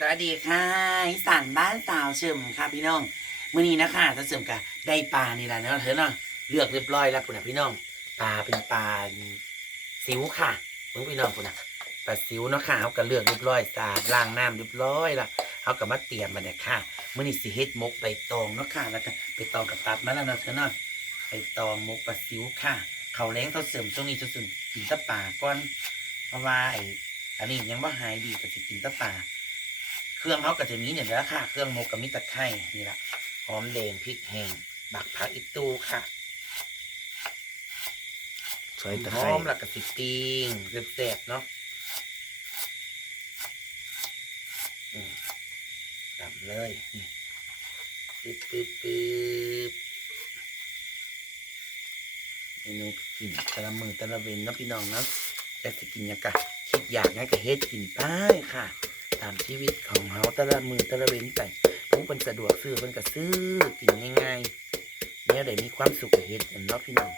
สวัสดีค่ะอีสานบ้านสาวเฉิมค่ะพี่น้องมื่อนี้นะคะถ้าเฉิมกะได้ปลานี่แหละเนาะเธอเนาะเลือกเรียบร้อยแล้วคุณนะพี่น้องปลาเป็นปลาซิวค่ะเพิ่งพี่น้องคุณนะปลาซิวเนาะค่ะเขาก็เลือกเรียบร้อยสะอาดล้างน้ำเรียบร้อยละเขาก็มาเตรียมมาเนี่ยค่ะมื่อนี้สิเฮ็ดมกใบตองเนาะค่ะแล้วก็ใบตองกับตัดมาแล้วเนาะเธอเนาะใบตองมกปลาซิวค่ะ เขาแรงเขาเสริมช่วงนี้จะเสริมกินตะป่าก่อนเพราะว่าไอ้อันนี้ยังว่าหายดีก็จะกินตะป่า รื่องเขาก็จะมีเนี่ยแหล้วค่ะ เครื่องหมกกับมิตะไคร่นี่แหละหอมแดงพริกแห้งบักผักอิตูค่ะซอยตะหไคร้อมแล้วก็สิปิ้งแซ่บๆเนาะอืมทำเลยนี่ปึ๊บปึ๊บปึ๊บเมนูกินแต่ละมือแต่ละเวนเนาะพี่น้องเนาะแต่สิกินหยังกะคิดอยากงั้นก็เฮ็ดกินไปค่ะ ตามชีวิตของเขาแต่ละมือแต่ละเว้นไปผู้เป็นสะดวกซื้อเป็นก็ซื้อกินง่ายๆเนี่ยได้มีความสุขเฮ็นเนาะพี่น้อง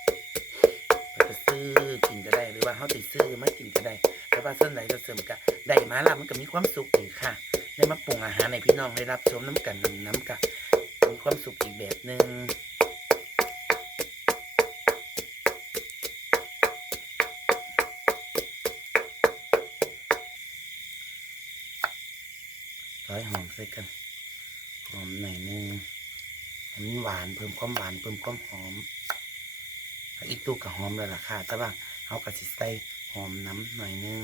เพิ่นก็ซื้อกินก็ได้หรือว่าเขาติดซื้อมากินก็ได้แต่ว่าส่วนไหนจะเสริมก็ได้มาล้วมันก็มีความสุขอีกค่ะได้มาปรุงอาหารในพี่น้องได้รับชมน้ำกันน้ำกันมีความสุขอีกแบบหนึ่ง ร้อยหอมใส่กัน หอมหน่อยนึงให้มันหวานเพิ่มความหวานเพิ่มความหอมอีกตู้กับหอมเลยล่ะค่ะ แต่ว่าเขากะสิใส่หอมน้ำหน่อยนึง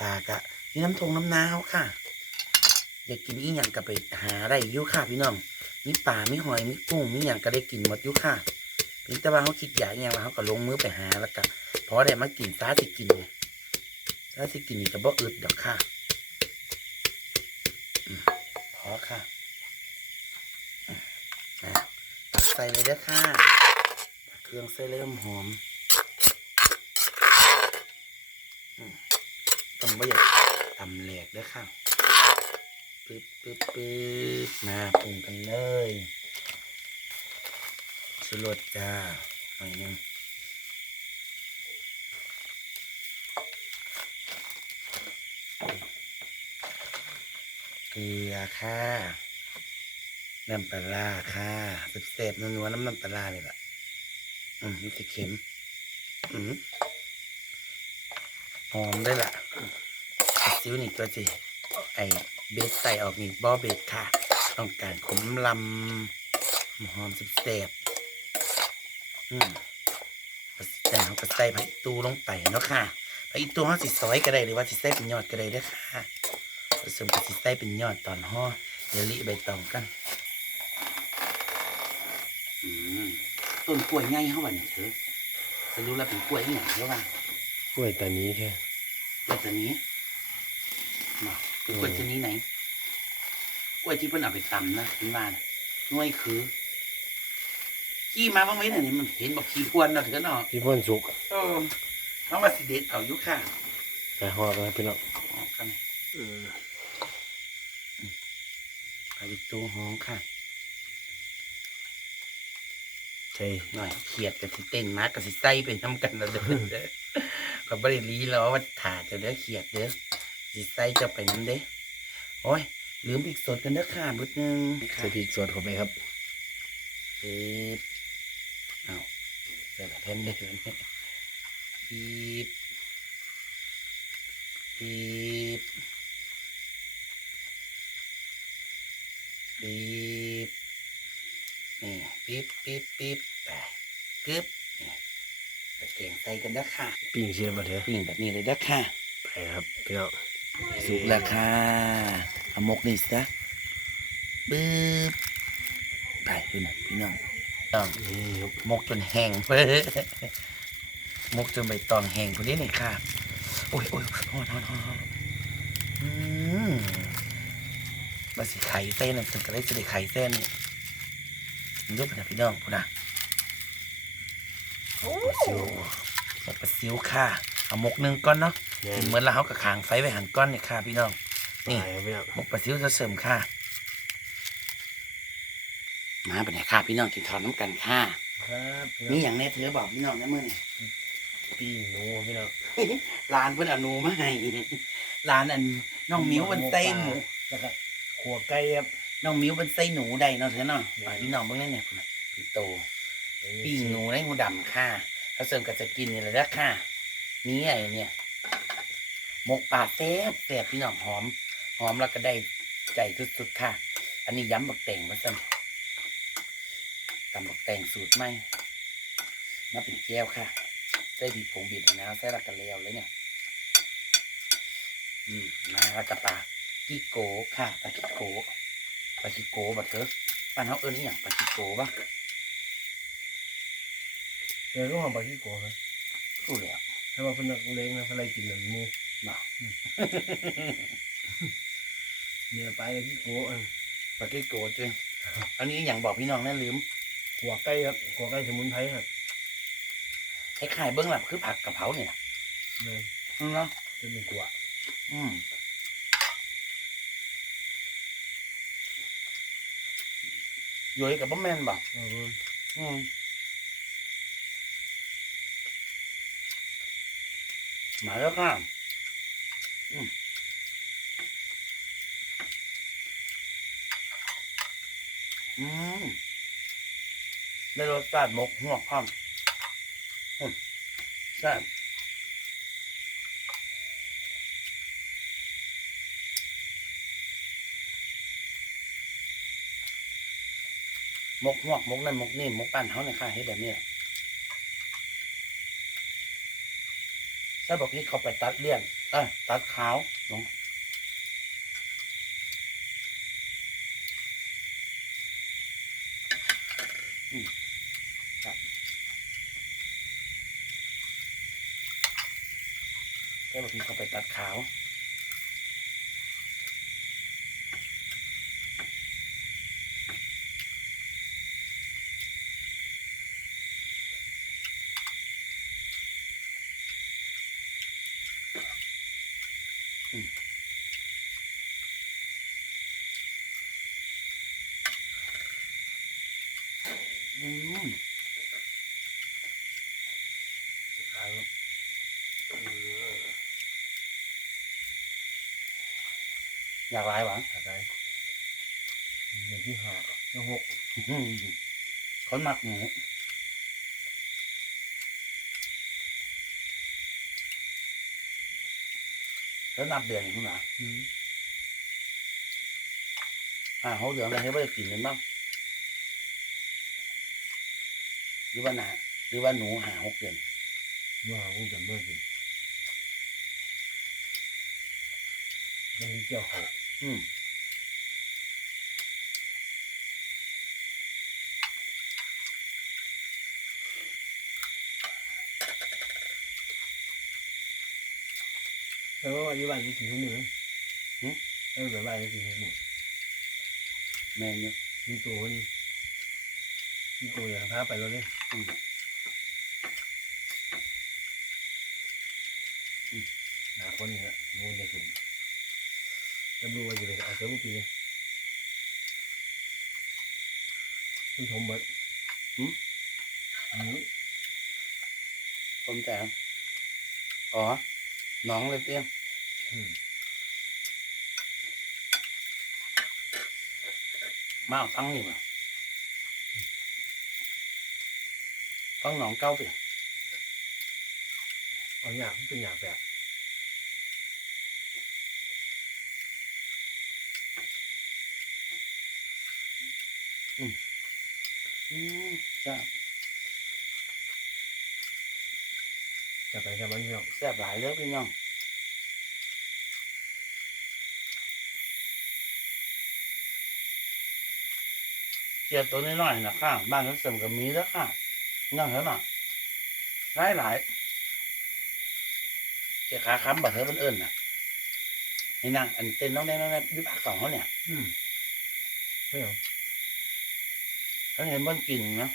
ตากะนี่น้ำทงน้ำนาวค่ะ อยากกินอีหยังก็ไปหาได้ยุค่ะพี่น้อง มีป่ามีหอยมีกุ้งมีหยังก็ได้กินหมดยุค่ะเพียงแต่ว่าเขาคิดอยากอหย่างแล้วเขาก็ลงมือไปหาแล้วก็พอได้มากินตาสิกินไงตาสิกินนี่ก็บ่อึดดอกค่ะพอค่ะตักใส่เลยด้อค่ะตักเครื่องใส่เริ่มหอมต้องไม่อยากตำแหลกด้อค่ะปึ๊บปึ๊บปึ๊บมาปรุงกันเลยสุรสจ้าหน่อยนึง เกลือค่ะน้ำปลาค่ะเสบๆนัวๆน้ำน้ำปลาร้าเลยล่ะอืมมันสิเค็ม อืมหอมด้วยล่ะซิวนี่ตัวจีไอเบสใส่ออกนี่บอเบสค่ะ ต้องการขมลำหอมเสบๆอืมแต่เขาก็ใส่ผักตูลงไปเนาะค่ะผักอีตูเขาสิซอยก็ได้หรือว่าสิใส่เป็นยอดก็ได้เด้อค่ะ ผสมกับสิใส่เป็นยอดตอนห่อเดี๋ยวลิใบตองกันอืมต้นกล้วยง่ายเข้าวันเนี่ยเธอจะรู้แล้วเป็นกล้วยที่ไหนเธอว่ากล้วยตานี้แค่กล้วยตัวนี้มาเป็นกล้วยตัวนี้ไหนกล้วยที่เพิ่นเอาไปตำนะคุณว่าน่ะหน่วยคือขี้มาบ้างไหมเนี่ยนี่มันเห็นบอกขี้พวนเนาะเถอะเนาะพี่พ่นสุกเออเขามาสิเด็ดเอาอยุค่ะไปหอดนะพี่น้องออกกันไปอี กตัวหองค่ะใช่หน่อยเขียดกับสิเต้นมากกับสิไส้เป็นน้ำกันแล้วเด้อก็บริลีแล้วว่าถ่าจะเด้อเขียดเด้อสิไส้จะไปน้ำเด้โอ้ยลืมอีกสดกันเด้อค่ะบุดนึงใส่พริกสดเข้าไปครับเอ๊ะเอาแต่ละแผ่นเด้อเนี่ยบีบบี บบีบนี่ปี๊บปี๊บปี๊บไปกึ๊บนี่ตะเกียงใส่กันเด้อค่ะปิ้งเชียร์มาเถอะปิ้งแบบนี้เลยเด้อค่ะไปครับพี่น้องสุกแล้วค่ะเอามกนี่ซะบึ๊บไปพี่น้องพี่น้องต้องนี่ครับมกจนแห้งเพ้อมกจนใบตองแห้งคนนี้นี่ค่ะโอ้ยโอ้ยฮอนฮอนฮอน ฮอนอืมมาสิไข่เส้นน่ะถึงจะได้สิได้ไข่เส้นนี่มันรูปนะพี่น้องพูดนะปลาซิวมกปลาซิวค่ะเอามกหนึ่งก้อนเนาะแน่กินเหมือนแล้วเขากับขางไฟไว้หันก้อนเนี่ยค่ะพี่น้องนี่ไปครับพี่น้องหมกปลาซิวจะเสริมค่ะมาไปไหนค่ะพี่น้องกินทอนน้ำกันค่ะครับพี่น้นี่องอย่างแน่เธอบอกพี่น้องนะเมื่อนี่ปิ้งหนูพี่น้องร้านเพื่อนเอาหนูมาให้ร้านอันน้องมิ้วมันไส้หมูแล้วก็ ขัวไก่ครับน้องมิ้วมันไส้หนูได้เนาะเถอะเนาะฝากพี่น้องเบิ่งแน่เนี่ยพุ่นน่ะพี่โตปิ้งหนูในงูดำค่ะถ้าเสริมก็จะกินนี่แหละเด้อค่ะนี่ไอ้เนี่ยหมกปลาแซ่บแซ่บพี่น้องหอม หอมแล้วก็ได้ใจสุดๆค่ะ อันนี้ย้ำบักแต่งมาสั่นตำบักแต่งสูตรใหม่มาเป็นแก้วค่ะใส่บีบผงบีบมะนาวใส่ละกันแล้วเลยเนี่ย อืมมาแล้วก็ปลา กิโกค่ะปลากิโกปลากิโกบัดเถอะป้านเขาเอิ้นอย่างปลากิโกปะเดี๋ยวก็หอมปลาที่โกนะพูดเลยอะถ้าว่าเป็นนักเลงนะอะไรกินแบบนี้เนาะเนื้อปลาที่โกปลากิโกจริงอันนี้อย่างบอกพี่น้องแน่ลืมขัวไก่ครับขัวไก่สมุนไพรครับคล้ายๆเบื้องหลังคือผักกะเพราเนี่ยเนี่ยอืมเนาะเป็นหนึ่งขัวอืม โยยกับบะแมนบ่เอาเพิ่มอืมมาแล้วค่ะอืมอืมได้รสชาติหมกหัวข้ามอืมใช่ มกหวกมกนั่นมกนี่มกปั้นเขาเนี่ยค่ะเฮ็ดแบบนี้แหละใช่บอกพี่เขาไปตัดเลี่ยนเออตัดขาวลงอืมครับใช่บอกพี่เขาไปตัดขาว อยากหลายหวังขายไก่อย่างที่ห้าอย่างหกอื้อหือคนมักหมูแล้วนับเดือนคุณหรออืมอ่าเขาเดือนอะไรให้ไม่ได้กินเลยบ้างหรือว่าหนาหรือว่าหนูหาหกเดือนว่าคงจำไม่ได้ยังมีเจ้าหก แล้วว่าอยู่บ้านนี่กี่ชั่วโมงแล้วแบบบ้านนี่กี่ชั่วโมงแมนอยู่มีตัวนี่มีตัวอย่างพาไปแล้วเนี่ยอืมหาคนนี่แหละงูจะขึ้น จะรู้ว่าอยู่ในเอาเสือมุกีคุณชมบิดหืมต้มแจ่อ๋อน้องเลยเตี้ยมมาเอาตั้งนี่มาตั้งหนองเก้าไปเอาหยาบมันเป็นหยาบแบบ จ้าจะไปจะมันเนาะแซ่บหลายเด้อพี่น้องเจียวตัวน้อยๆนะค่ะบ้านเขาเสริมกับมีแล้วค่ะนั่งเถอะน่ะหลายหลายเจ้าขาค้ำบัดเธอเป็นเอิญน่ะนี่นะอันเต้นน้องแน่น้องแน่ยุบพักสองเขาเนี่ย อืมใช่หรอ เขาเห็นมันกินนะ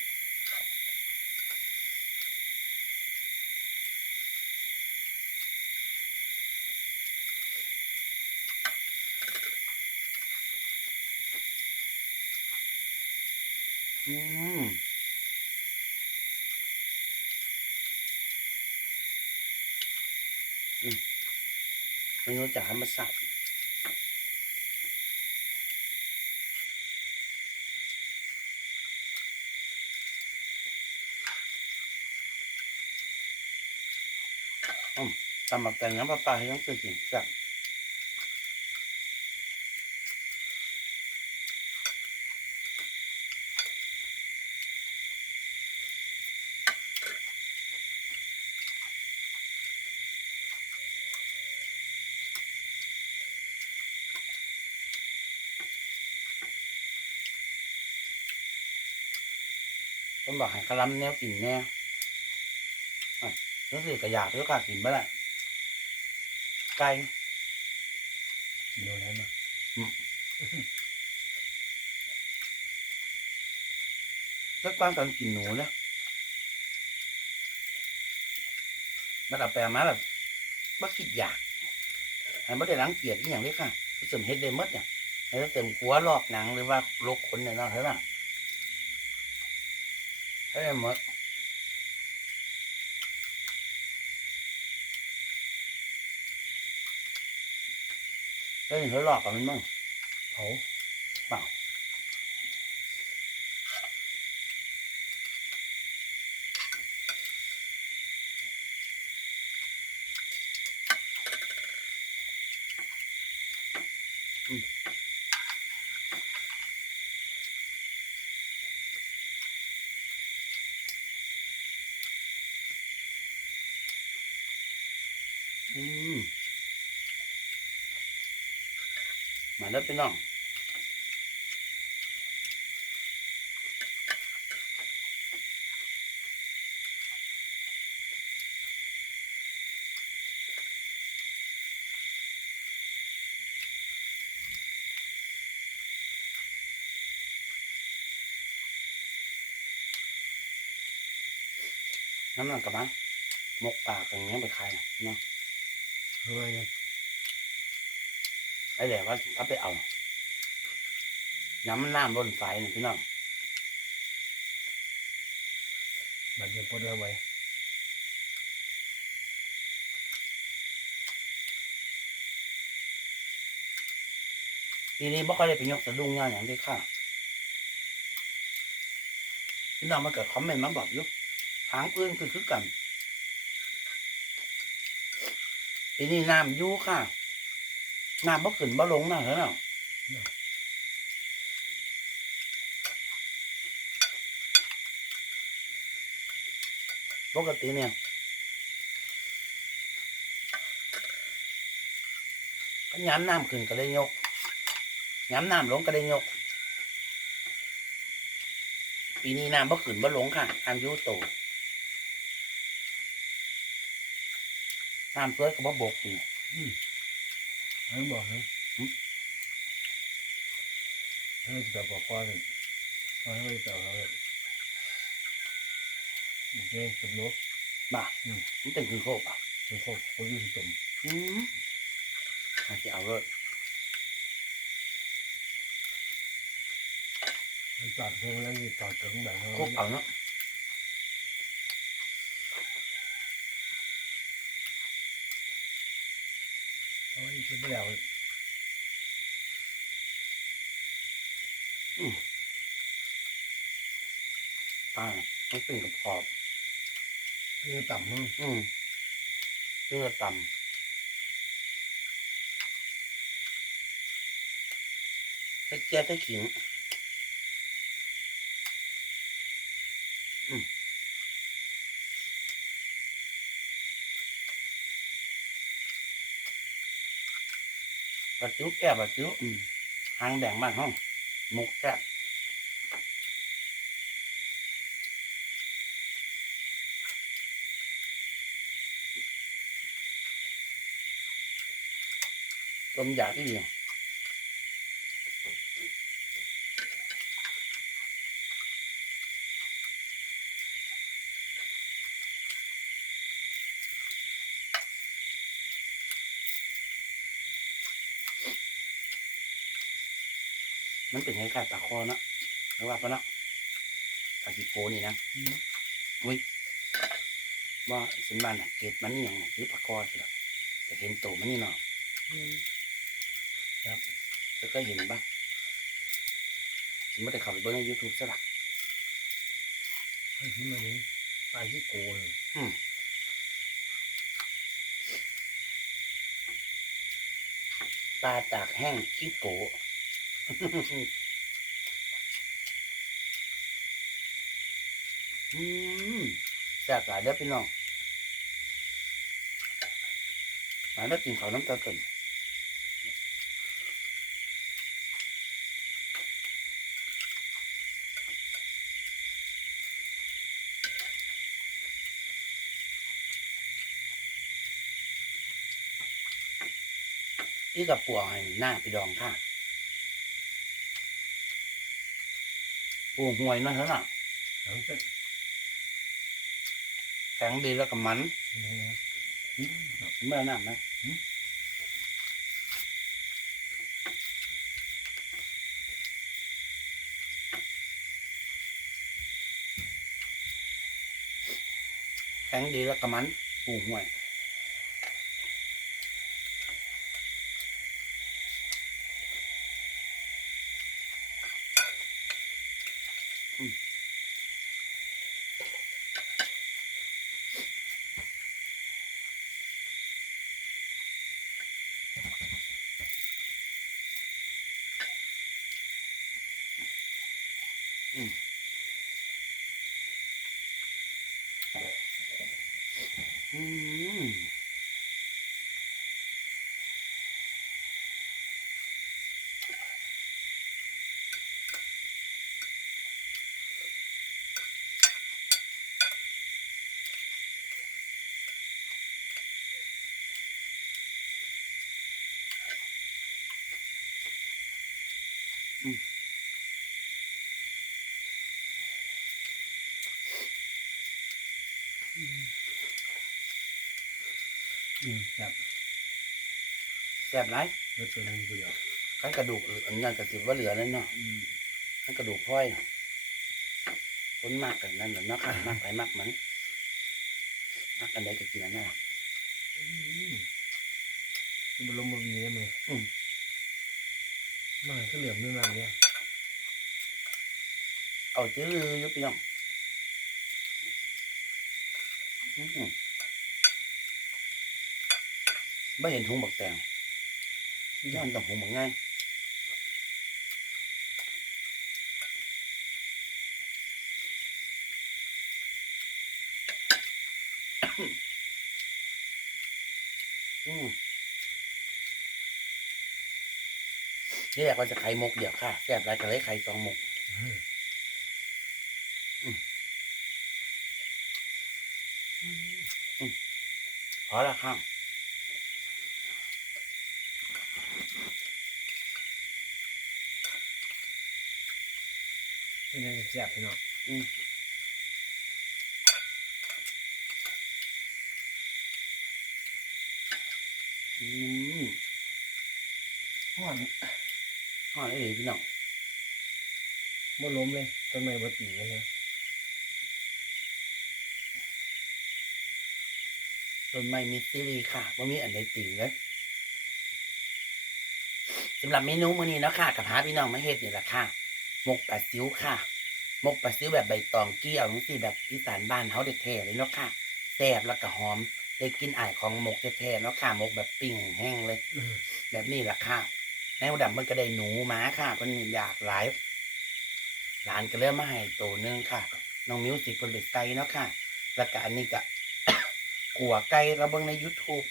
อืมเมนูจากธรรมศาสตร์ ตำหมักแต่งน้ำปลาปลาให้ต้องกินจับคนบอกให้กระลำแนวกินแน่อะรู้สึกกระยากแล้วก็กินบ้างละ ไก่กินโดนแล้วมาแล้วกวางตอนกินหนูนี่ยมันเอาแปลมาแบบว่าคิดอยากอันไม่ได้รังเกียจอย่างนี้ค่ะเสริมเฮ็ดได้หมดเนี่ยแล้วเสริมหัวลอกหนังหรือว่าลกขนเนี่ยเนาะเท่านั้นให้ได้หมด แล้วเห็นเขาหลอกกับมันบ้างเผาเปล่าอืม มาแล้วพี่น้องน้ำหนักกับมั้งมกปากอย่างเงี้ยไปขายเนาะเฮ้ย ไอ้แหละว่าเอาไปเอาน้ำมันน้ำบนไฟนี่พี่น้องบัดเดียวพอได้ไว้ปีนี้บ่ค่อยได้ไปยกสะดุ้งงานอย่างที่ค่ะพี่น้องมาเกิดคอมเมนต์มาบอกอยู่หางปืนคือคือกันปีนี้น้ำอยู่ค่ะ น้ำบ่ขึ้นบ่ลงนะเหรอเนาะปกติเนี่ยก็ย้ำน้ำขึ้นก็เลยยกย้ำน้ำลงก็ได้ยก ปีนี้น้ำบ่ขึ้นบ่ลงค่ะทายูโตน้ำเพื่อก็บ่บกอีกให้บอก นะให้จะบอกพ่อเลยพ่อให้จะเอาเลยโอเคจบลบบ่ามันเป็นคือโคกอะ เป็นคนคนยุ่งจม อืมอาจจะเอาเลย ให้ตั ดเพิ่มแล้วจะตัดถึงแบบโคกเอาเนาะเอาไว้คิดไม่แล้วอ่าต้องเป็นกับขอบคือต่ำมั้งอืมเพื่อต่ำถ้าแก้ถ้าขิง ปลาจิ้วแก่ปลาจิ้วอืมหางแดงบ้านห้องหมกแก่บต้มยาที่เดี มันเป็นคล้ายๆปลาคอเนาะหรือว่าปลาเนาะปลาจิโกนี่นะอุ้ยว่าสินบ้านน่ะเกตมันนี่ยังคือปลาคอสิล่ะแต่เห็นโตมันนี่เนาะครับแล้วก็เห็นปะฉันไม่ได้ขับไปเบิ้งในยูทูบซะละให้ขึ้นมานี้ปลาที่โกนปลาตากแห้งขี้โกะ อืมแซ่บหลายเด้อพี่น้องมาแล้วกินข้าวน้ำตาลกันนี่กับปัวให้หน้าไปดองค่ะ ปูห่วยนะเถอะน่ะแข็งดีแล้วกับมันนี้นะอืมเมื่อน้ำนะแข็งดีแล้วกับมันปูห่วย อืม อืมครับแซ่บไรรถตัวนึงเดียวขั้นกระดูกอันนั้นกระสิบว่าเหลือนั่นเนาะอืมขั้นกระดูกพร้อยน่ะคนมากกันนั่นแหละเนาะค่ะมากไปมากมันมากอันใดก็กินอันนั้นล่ะอืมมันลมมาวีได้ไหมอืมมันก็เหลือมด้วยมันเนี่ยเอาจื้ออยุบพี่น้องอืม ไม่เห็นถุงบักแตงย้อนกับถุงบักง่ายอืมนี่แหละว่าจะไข่มกเดี๋ยวค่ะแซ่บไรก็เลยไข่สองมกพอแล้วครับเป็นยังไงแซ่บพี่น้องอืมห่อนห่อนได้เลยพี่น้องบ่ล้มเลยต้นไม้บ่ตีเลยนะต้นไม้มิสซิลีค่ะว่ามีอันใดติ่งเลยสำหรับเมนูมื้อนี้เนาะค่ะกับพาพี่น้องมาเฮ็ดนี่แหละค่ะ หมกปลาซิวค่ะห มกปลาซิวแบบใบตองเกี้ยวจังซี่แบบอีสานบ้านเฮาแท้ๆเลยเนาะค่ะแซ่บแล้วก็หอม ได้กินอ้ายของหมกแท้ๆเนาะค่ะหมกแบบปิ้งแห้งเลยอืมแบบนี้แหละค่ะแนวดำมันก็ได้หนูมาค่ะเพิ่นอยากหลายหลานก็เริ่มมาให้ตัวหนึงค่ะน้องมิวสิกเพิ่นไปไก่เนาะค่ะ แล้วก็อันนี้ก็ขัวไก่เราเบิ่งใน YouTube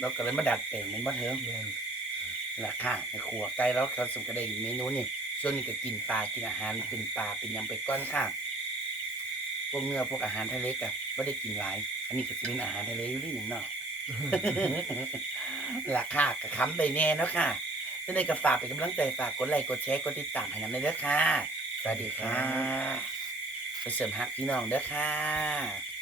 เราก็เลยมาดัดแปลงมันบ่เถิงแม่นล่ะค่ะในขัวไก่แล้วเขาสมก็ได้เมนูนี่ ส่วนนี้ก็กินปลากินอาหารเป็นปลาเป็นยังไปก้อนค่ะพวกเนื้อพวกอาหารทะเลก็บ่ได้กินหลาย อันนี้ก็สิเป็นอาหารทะเลอยู่นี่หนึ่งเนาะราคากับคำไปแน่เนาะค่ะจะได้กับฝากเป็นกำลังใจฝากกดไลค์กดแชร์กดติดตามให้นำเลยเด้อค่ะ สวัสดีค่ะ ไปเสริมฮักพี่น้องเด้อค่ะ